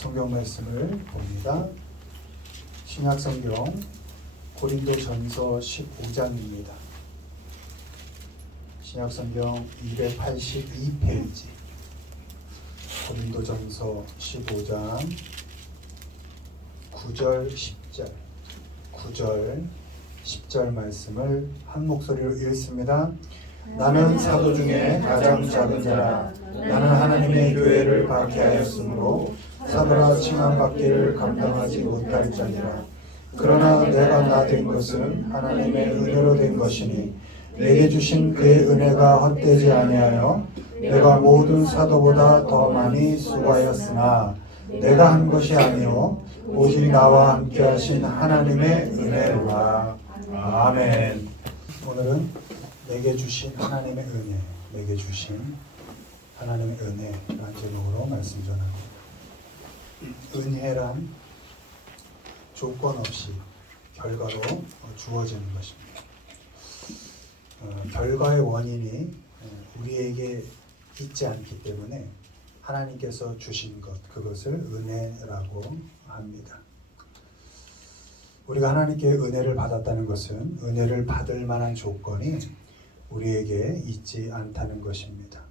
성경 말씀을 봅니다. 신약성경 고린도전서 15장입니다. 신약성경 282페이지 고린도전서 15장 9절 10절 말씀을 한 목소리로 읽습니다. 나는 사도 중에 가장 작은 자라. 나는 하나님의 교회를 박해하였으므로 사도라 칭함받기를 감당하지 못할지니라. 그러나 내가 나 된 것은 하나님의 은혜로 된 것이니 내게 주신 그의 은혜가 헛되지 아니하여 내가 모든 사도보다 더 많이 수고하였으나 내가 한 것이 아니요 오직 나와 함께 하신 하나님의 은혜로라. 아멘. 오늘은 내게 주신 하나님의 은혜, 내게 주신 하나님의 은혜라는 제목으로 말씀 전합니다. 은혜란 조건 없이 결과로 주어지는 것입니다. 결과의 원인이 우리에게 있지 않기 때문에 하나님께서 주신 것, 그것을 은혜라고 합니다. 우리가 하나님께 은혜를 받았다는 것은 은혜를 받을 만한 조건이 우리에게 있지 않다는 것입니다.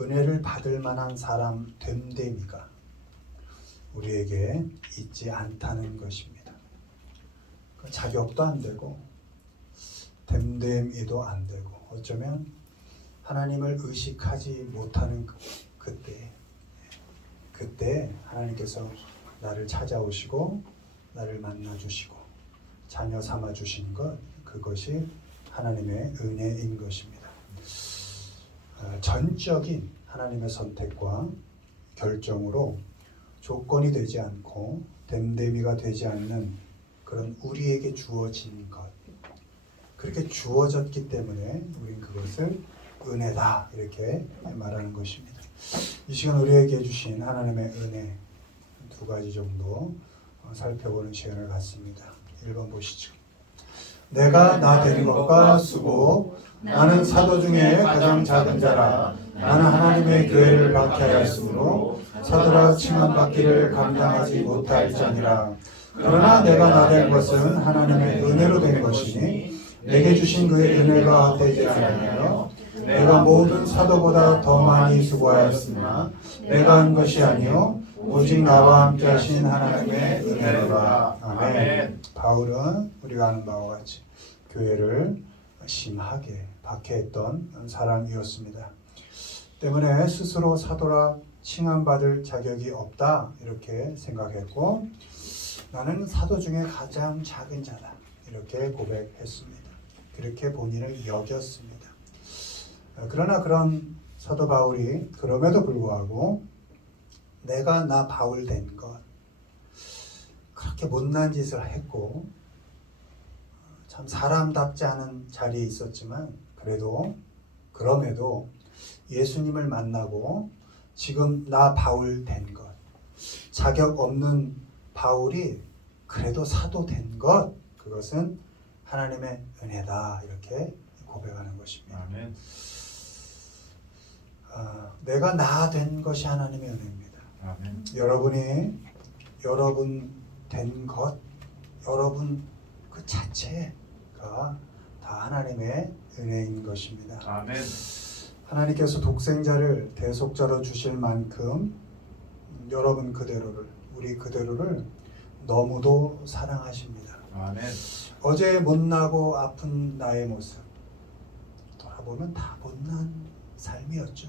은혜를 받을 만한 사람 됨됨이가 우리에게 있지 않다는 것입니다. 자격도 안 되고 됨됨이도 안 되고 어쩌면 하나님을 의식하지 못하는 그때 하나님께서 나를 찾아오시고 나를 만나주시고 자녀 삼아주신 것, 그것이 하나님의 은혜인 것입니다. 전적인 하나님의 선택과 결정으로 조건이 되지 않고 됨됨이가 되지 않는 그런 우리에게 주어진 것, 그렇게 주어졌기 때문에 우린 그것을 은혜다 이렇게 말하는 것입니다. 이 시간 우리에게 주신 하나님의 은혜 두 가지 정도 살펴보는 시간을 갖습니다. 1번 보시죠. 내가 나 된 것과 수고, 나는 사도 중에 가장 작은 자라. 나는 하나님의 교회를 박해하였으므로 사도라 칭함받기를 감당하지 못할지니라. 그러나 내가 나 된 것은 하나님의 은혜로 된 것이니 내게 주신 그의 은혜가 헛되지 아니하여 내가 모든 사도보다 더 많이 수고하였으나 내가 한 것이 아니요 오직 나와 함께 하신 하나님의 은혜로라. 아멘. 바울은 우리가 아는 바와 같이 교회를 심하게 박해했던 사람이었습니다. 때문에 스스로 사도라 칭함받을 자격이 없다 이렇게 생각했고, 나는 사도 중에 가장 작은 자다 이렇게 고백했습니다. 그렇게 본인을 여겼습니다. 그러나 그런 사도 바울이 그럼에도 불구하고 내가 나 바울 된 것, 그렇게 못난 짓을 했고 참 사람답지 않은 자리에 있었지만 그럼에도 예수님을 만나고 지금 나 바울 된 것, 자격 없는 바울이 그래도 사도 된 것, 그것은 하나님의 은혜다 이렇게 고백하는 것입니다. 아멘. 내가 나 된 것이 하나님의 은혜입니다. 아멘. 여러분 된 것, 여러분 그 자체가 다 하나님의 은혜인 것입니다. 아멘. 하나님께서 독생자를 대속자로 주실 만큼 여러분 그대로를, 우리 그대로를 너무도 사랑하십니다. 아멘. 어제 못나고 아픈 나의 모습 돌아보면 다 못난 삶이었죠.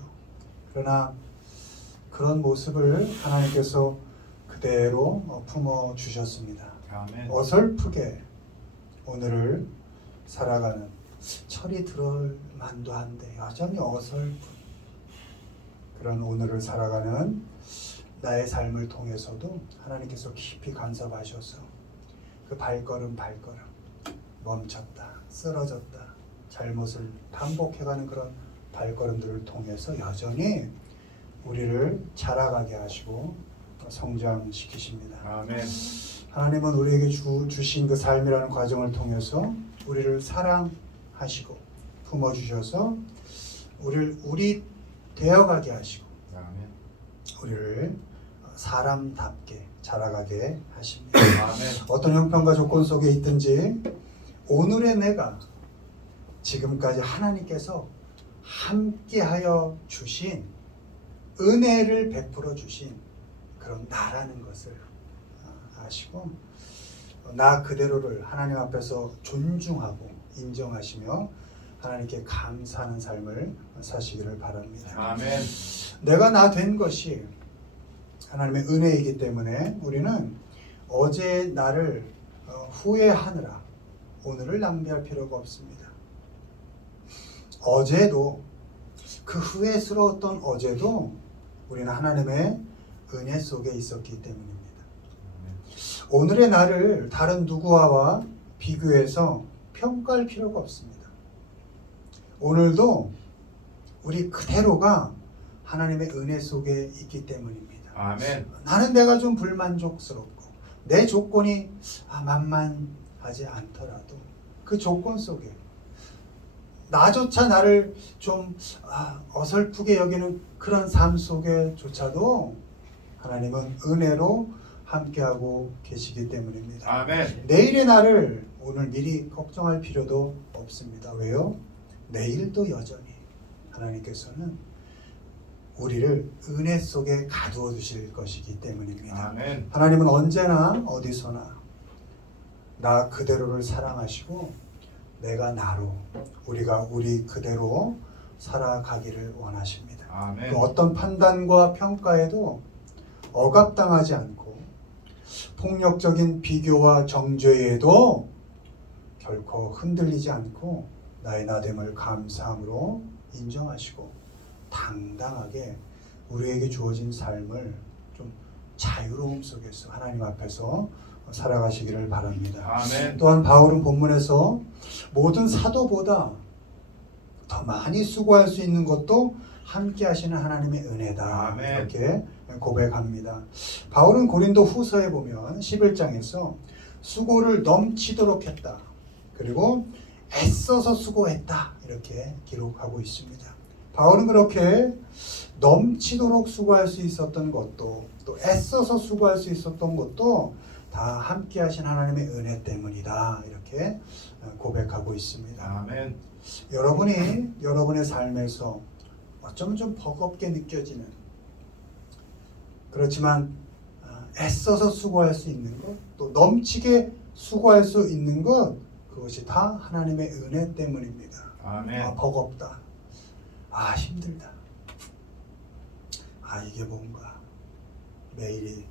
그러나 그런 모습을 하나님께서 그대로 품어 주셨습니다. 아멘. 어설프게 오늘을 살아가는, 철이 들을 만도 한데 여전히 어설픈 그런 오늘을 살아가는 나의 삶을 통해서도 하나님께서 깊이 간섭하셔서 그 발걸음 멈췄다, 쓰러졌다, 잘못을 반복해가는 그런 발걸음들을 통해서 여전히 우리를 자라가게 하시고 성장시키십니다. 아멘. 하나님은 우리에게 주신 그 삶이라는 과정을 통해서 우리를 사랑하시고 품어주셔서 우리를 우리 되어가게 하시고 아멘. 우리를 사람답게 자라가게 하십니다. 아멘. 어떤 형편과 조건 속에 있든지 오늘의 내가 지금까지 하나님께서 함께하여 주신 은혜를 베풀어 주신 그런 나라는 것을 아시고 나 그대로를 하나님 앞에서 존중하고 인정하시며 하나님께 감사하는 삶을 사시기를 바랍니다. 아멘. 내가 나 된 것이 하나님의 은혜이기 때문에 우리는 어제 나를 후회하느라 오늘을 낭비할 필요가 없습니다. 어제도 그 후회스러웠던 어제도 우리는 하나님의 은혜 속에 있었기 때문입니다. 오늘의 나를 다른 누구와 비교해서 평가할 필요가 없습니다. 오늘도 우리 그대로가 하나님의 은혜 속에 있기 때문입니다. 아멘. 나는 내가 좀 불만족스럽고 내 조건이 만만하지 않더라도 그 조건 속에 나조차 나를 좀 어설프게 여기는 그런 삶 속에조차도 하나님은 은혜로 함께하고 계시기 때문입니다. 아멘. 내일의 나를 오늘 미리 걱정할 필요도 없습니다. 왜요? 내일도 여전히 하나님께서는 우리를 은혜 속에 가두어 두실 것이기 때문입니다. 아멘. 하나님은 언제나 어디서나 나 그대로를 사랑하시고 내가 나로 우리가 우리 그대로 살아가기를 원하십니다. 아멘. 그 어떤 판단과 평가에도 억압당하지 않고 폭력적인 비교와 정죄에도 결코 흔들리지 않고 나의 나됨을 감사함으로 인정하시고 당당하게 우리에게 주어진 삶을 좀 자유로움 속에서 하나님 앞에서 살아가시기를 바랍니다. 아멘. 또한 바울은 본문에서 모든 사도보다 더 많이 수고할 수 있는 것도 함께 하시는 하나님의 은혜다. 아멘. 이렇게 고백합니다. 바울은 고린도 후서에 보면 11장에서 수고를 넘치도록 했다. 그리고 애써서 수고했다. 이렇게 기록하고 있습니다. 바울은 그렇게 넘치도록 수고할 수 있었던 것도 또 애써서 수고할 수 있었던 것도 다 함께 하신 하나님의 은혜 때문이다. 이렇게 고백하고 있습니다. 아멘. 여러분이 여러분의 삶에서 어쩌면 좀 버겁게 느껴지는 그렇지만 애써서 수고할 수 있는 것, 또 넘치게 수고할 수 있는 것, 그것이 다 하나님의 은혜 때문입니다. 아멘. 버겁다. 힘들다. 이게 뭔가 매일이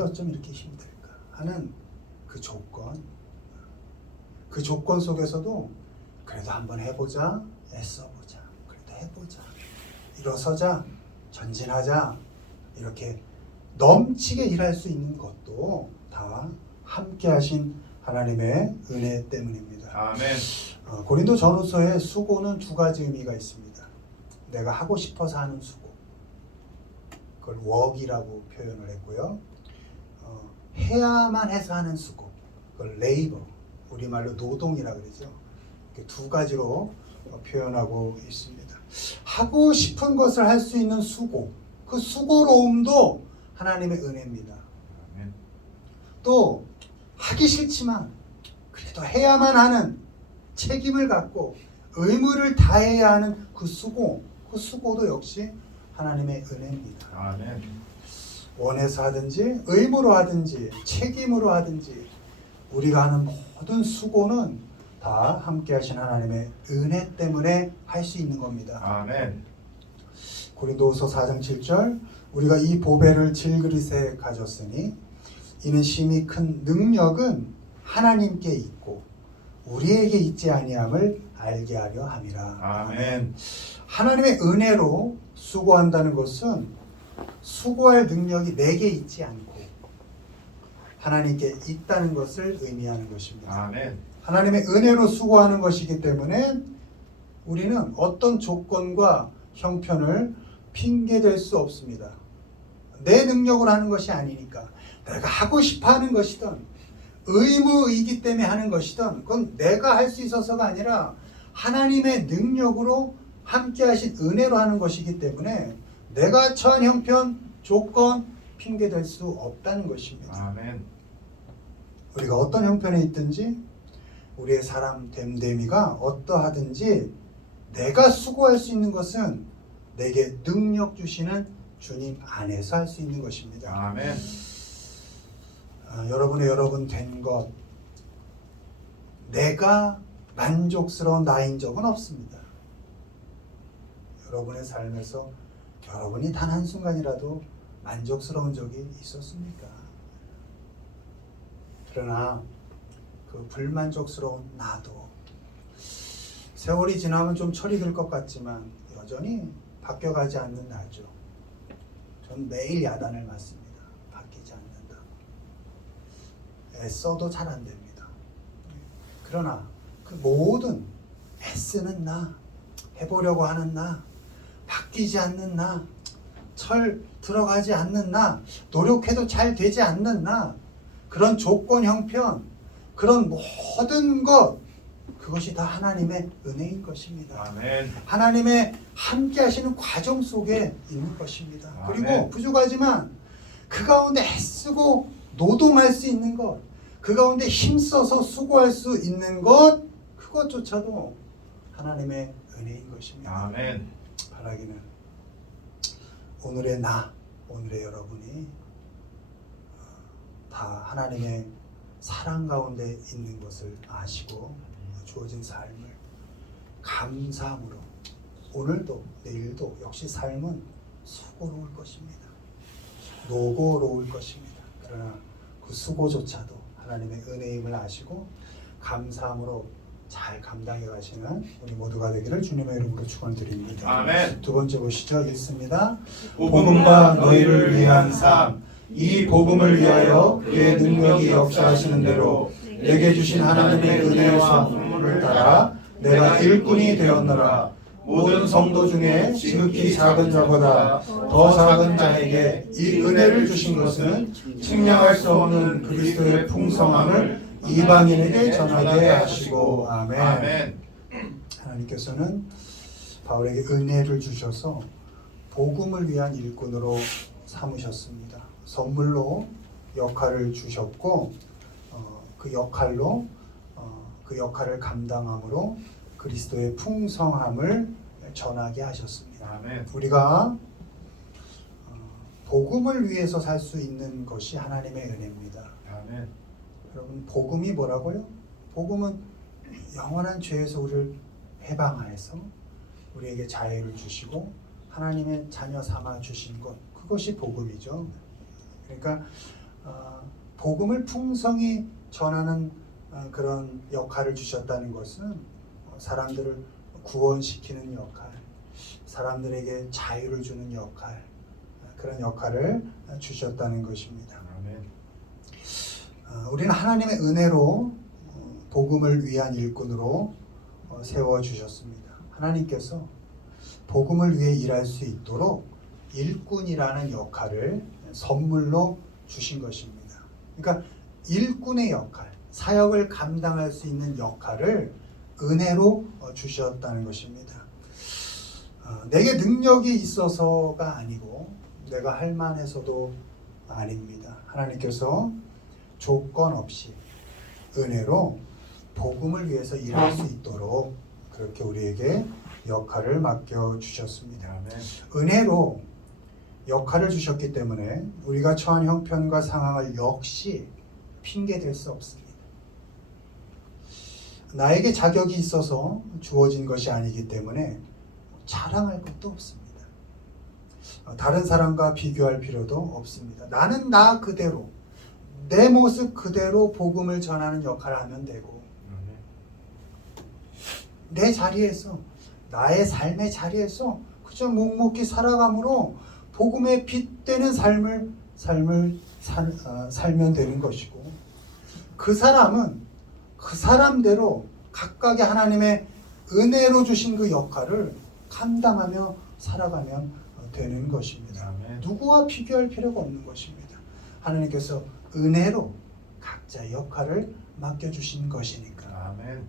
어쩜 이렇게 힘들까 하는 그 조건 속에서도 그래도 한번 해보자, 애써보자, 그래도 해보자, 일어서자, 전진하자, 이렇게 넘치게 일할 수 있는 것도 다 함께 하신 하나님의 은혜 때문입니다. 아멘. 고린도 전후서에 수고는 두 가지 의미가 있습니다. 내가 하고 싶어서 하는 수고, 그걸 work이라고 표현을 했고요. 해야만 해서 하는 수고, 그걸 labor, 우리말로 노동이라고 그러죠. 이렇게 두 가지로 표현하고 있습니다. 하고 싶은 것을 할 수 있는 수고, 그 수고로움도 하나님의 은혜입니다. 아멘. 또 하기 싫지만 그래도 해야만 하는 책임을 갖고 의무를 다해야 하는 그 수고도 역시 하나님의 은혜입니다. 아멘. 원해서 하든지 의무로 하든지 책임으로 하든지 우리가 하는 모든 수고는 다 함께 하신 하나님의 은혜 때문에 할 수 있는 겁니다. 아멘. 고린도후서 4장 7절 우리가 이 보배를 질그릇에 가졌으니 이는 심히 큰 능력은 하나님께 있고 우리에게 있지 아니함을 알게 하려 함이라. 아멘. 하나님의 은혜로 수고한다는 것은 수고할 능력이 내게 있지 않고 하나님께 있다는 것을 의미하는 것입니다. 아멘. 하나님의 은혜로 수고하는 것이기 때문에 우리는 어떤 조건과 형편을 핑계댈 수 없습니다. 내 능력으로 하는 것이 아니니까 내가 하고 싶어 하는 것이든 의무이기 때문에 하는 것이든 그건 내가 할 수 있어서가 아니라 하나님의 능력으로 함께 하신 은혜로 하는 것이기 때문에 내가 처한 형편, 조건, 핑계 댈 수 없다는 것입니다. 아멘. 우리가 어떤 형편에 있든지 우리의 사람 됨됨이가 어떠하든지 내가 수고할 수 있는 것은 내게 능력 주시는 주님 안에서 할 수 있는 것입니다. 아멘. 여러분 된 것, 내가 만족스러운 나인 적은 없습니다. 여러분의 삶에서 여러분이 단 한순간이라도 만족스러운 적이 있었습니까? 그러나 그 불만족스러운 나도 세월이 지나면 좀 철이 들 것 같지만 여전히 바뀌어가지 않는 나죠. 전 매일 야단을 맞습니다. 바뀌지 않는다. 애써도 잘 안 됩니다. 그러나 그 모든 애쓰는 나, 해보려고 하는 나, 바뀌지 않는 나, 철 들어가지 않는 나, 노력해도 잘 되지 않는 나, 그런 조건 형편, 그런 모든 것, 그것이 다 하나님의 은혜인 것입니다. 아멘. 하나님의 함께 하시는 과정 속에 있는 것입니다. 아멘. 그리고 부족하지만 그 가운데 애쓰고 노동할 수 있는 것, 그 가운데 힘써서 수고할 수 있는 것, 그것조차도 하나님의 은혜인 것입니다. 아멘. 바라기는 오늘의 나, 오늘의 여러분이 다 하나님의 사랑 가운데 있는 것을 아시고 주어진 삶을 감사함으로 오늘도 내일도 역시 삶은 수고로울 것입니다. 노고로울 것입니다. 그러나 그 수고조차도 하나님의 은혜임을 아시고 감사함으로 잘 감당해 가시는 우리 모두가 되기를 주님의 이름으로 축원드립니다. 아멘. 두 번째 보시죠. 읽습니다. 복음과 너희를 위한 삶, 이 복음을 위하여 그의 능력이 역사하시는 대로 내게 주신 하나님의 은혜와 선물을 따라 내가 일꾼이 되었노라. 모든 성도 중에 지극히 작은 자보다 더 작은 자에게 이 은혜를 주신 것은 측량할 수 없는 그리스도의 풍성함을 이방인에게 전하게 하시고. 아멘. 아멘. 하나님께서는 바울에게 은혜를 주셔서 복음을 위한 일꾼으로 삼으셨습니다. 선물로 역할을 주셨고 그 역할로 그 역할을 감당함으로 그리스도의 풍성함을 전하게 하셨습니다. 아멘. 우리가 복음을 위해서 살 수 있는 것이 하나님의 은혜입니다. 아멘. 여러분, 복음이 뭐라고요? 복음은 영원한 죄에서 우리를 해방하여서 우리에게 자유를 주시고 하나님의 자녀 삼아 주신 것, 그것이 복음이죠. 그러니까 복음을 풍성히 전하는 그런 역할을 주셨다는 것은 사람들을 구원시키는 역할, 사람들에게 자유를 주는 역할, 그런 역할을 주셨다는 것입니다. 아멘. 우리는 하나님의 은혜로 복음을 위한 일꾼으로 세워주셨습니다. 하나님께서 복음을 위해 일할 수 있도록 일꾼이라는 역할을 선물로 주신 것입니다. 그러니까 일꾼의 역할, 사역을 감당할 수 있는 역할을 은혜로 주셨다는 것입니다. 내게 능력이 있어서가 아니고 내가 할 만해서도 아닙니다. 하나님께서 조건 없이 은혜로 복음을 위해서 일할 수 있도록 그렇게 우리에게 역할을 맡겨 주셨습니다. 아멘. 은혜로 역할을 주셨기 때문에 우리가 처한 형편과 상황을 역시 핑계 댈 수 없습니다. 나에게 자격이 있어서 주어진 것이 아니기 때문에 자랑할 것도 없습니다. 다른 사람과 비교할 필요도 없습니다. 나는 나 그대로, 내 모습 그대로 복음을 전하는 역할을 하면 되고, 내 자리에서, 나의 삶의 자리에서 그저 묵묵히 살아감으로 복음에 빗대는 삶을 살면 되는 것이고, 그 사람은 그 사람대로 각각의 하나님의 은혜로 주신 그 역할을 감당하며 살아가면 되는 것입니다. 아멘. 누구와 비교할 필요가 없는 것입니다. 하나님께서 은혜로 각자의 역할을 맡겨주신 것이니까. 아멘.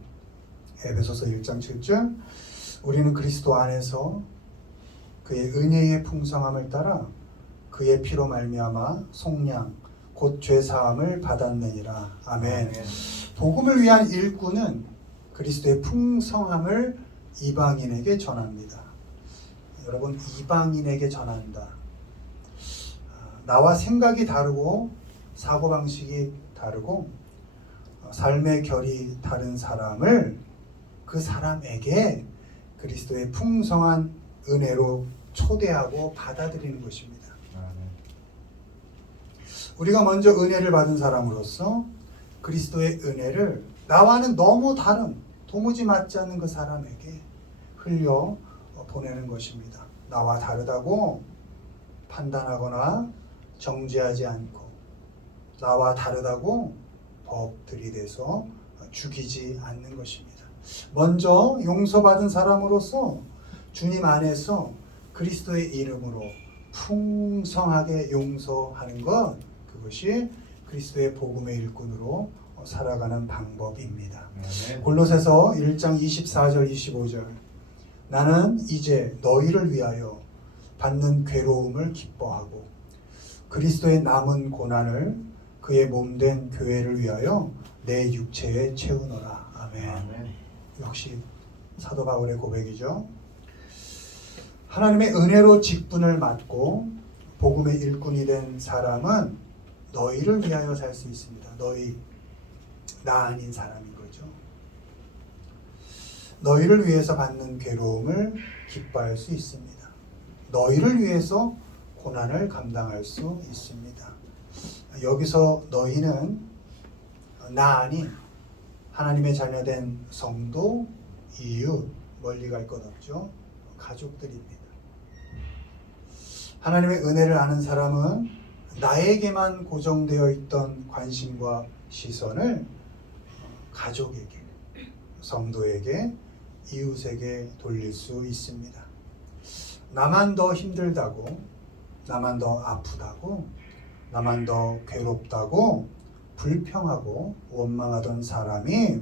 에베소서 1장 7절, 우리는 그리스도 안에서 그의 은혜의 풍성함을 따라 그의 피로 말미암아 속량 곧 죄사함을 받았느니라. 아멘. 복음을 위한 일꾼은 그리스도의 풍성함을 이방인에게 전합니다. 여러분, 이방인에게 전한다. 나와 생각이 다르고 사고방식이 다르고 삶의 결이 다른 사람을 그 사람에게 그리스도의 풍성한 은혜로 초대하고 받아들이는 것입니다. 우리가 먼저 은혜를 받은 사람으로서 그리스도의 은혜를 나와는 너무 다른, 도무지 맞지 않는 그 사람에게 흘려 보내는 것입니다. 나와 다르다고 판단하거나 정죄하지 않고, 나와 다르다고 법 들이대서 죽이지 않는 것입니다. 먼저 용서받은 사람으로서 주님 안에서 그리스도의 이름으로 풍성하게 용서하는 것, 그것이 그리스도의 복음의 일꾼으로 살아가는 방법입니다. 골로새서 1장 24절 25절 나는 이제 너희를 위하여 받는 괴로움을 기뻐하고 그리스도의 남은 고난을 그의 몸된 교회를 위하여 내 육체에 채우노라. 아멘. 역시 사도 바울의 고백이죠. 하나님의 은혜로 직분을 맡고 복음의 일꾼이 된 사람은 너희를 위하여 살 수 있습니다. 너희, 나 아닌 사람인 거죠. 너희를 위해서 받는 괴로움을 기뻐할 수 있습니다. 너희를 위해서 고난을 감당할 수 있습니다. 여기서 너희는 나 아닌 하나님의 자녀된 성도, 이웃, 멀리 갈 것 없죠. 가족들입니다. 하나님의 은혜를 아는 사람은 나에게만 고정되어 있던 관심과 시선을 가족에게, 성도에게, 이웃에게 돌릴 수 있습니다. 나만 더 힘들다고, 나만 더 아프다고, 나만 더 괴롭다고 불평하고 원망하던 사람이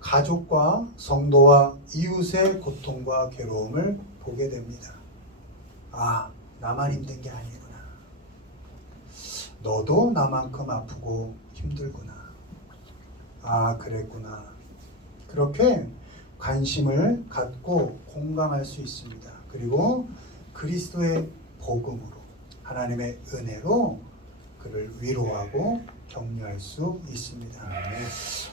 가족과 성도와 이웃의 고통과 괴로움을 보게 됩니다. 아, 나만 힘든 게 아니구나. 너도 나만큼 아프고 힘들구나. 아, 그랬구나. 그렇게 관심을 갖고 공감할 수 있습니다. 그리고 그리스도의 복음으로, 하나님의 은혜로 그를 위로하고 격려할 수 있습니다.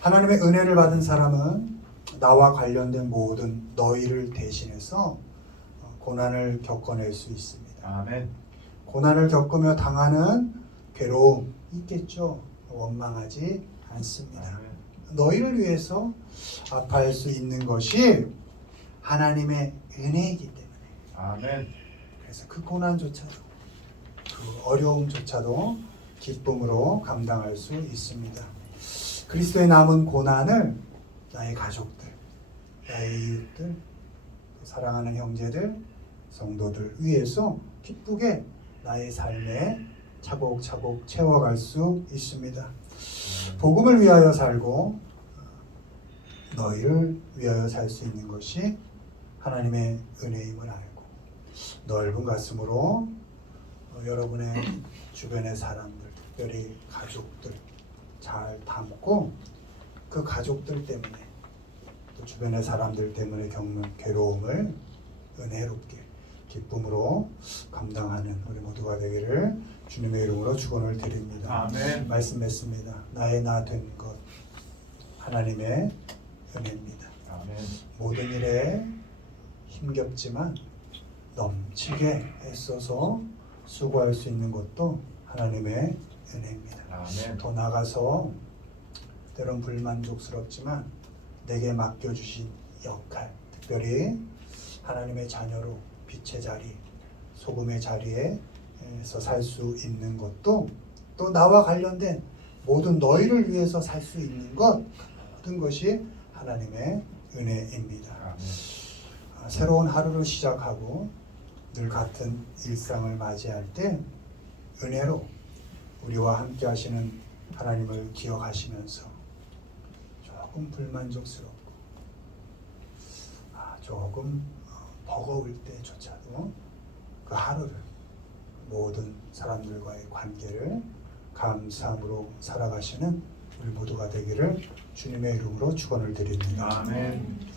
하나님의 은혜를 받은 사람은 나와 관련된 모든 너희를 대신해서 고난을 겪어낼 수 있습니다. 아멘. 고난을 겪으며 당하는 괴로움 있겠죠. 원망하지 않습니다. 너희를 위해서 아파할 수 있는 것이 하나님의 은혜이기 때문에. 아멘. 그래서 그 고난조차도, 그 어려움조차도 기쁨으로 감당할 수 있습니다. 그리스도의 남은 고난을 나의 가족들, 나의 이웃들, 사랑하는 형제들, 성도들 위해서 기쁘게 나의 삶에 차곡차곡 채워갈 수 있습니다. 복음을 위하여 살고 너희를 위하여 살 수 있는 것이 하나님의 은혜임을 알고 넓은 가슴으로 여러분의 주변의 사람들, 특별히 가족들 잘 담고 그 가족들 때문에 또 주변의 사람들 때문에 겪는 괴로움을 은혜롭게 기쁨으로 감당하는 우리 모두가 되기를 주님의 이름으로 축원을 드립니다. 아멘. 말씀 맺습니다. 나의 나 된 것 하나님의 은혜입니다. 아멘. 모든 일에 힘겹지만 넘치게 애써서 수고할 수 있는 것도 하나님의 은혜입니다. 아멘. 더 나아가서 때론 불만족스럽지만 내게 맡겨주신 역할, 특별히 하나님의 자녀로 빛의 자리, 소금의 자리에서 살 수 있는 것도 또 나와 관련된 모든 너희를 위해서 살 수 있는 것, 모든 것이 하나님의 은혜입니다. 아멘. 새로운 하루를 시작하고 늘 같은 일상을 맞이할 때 은혜로 우리와 함께 하시는 하나님을 기억하시면서 조금 불만족스럽고 조금 버거울 때조차도 그 하루를 모든 사람들과의 관계를 감사함으로 살아가시는 우리 모두가 되기를 주님의 이름으로 축원을 드립니다. 아멘.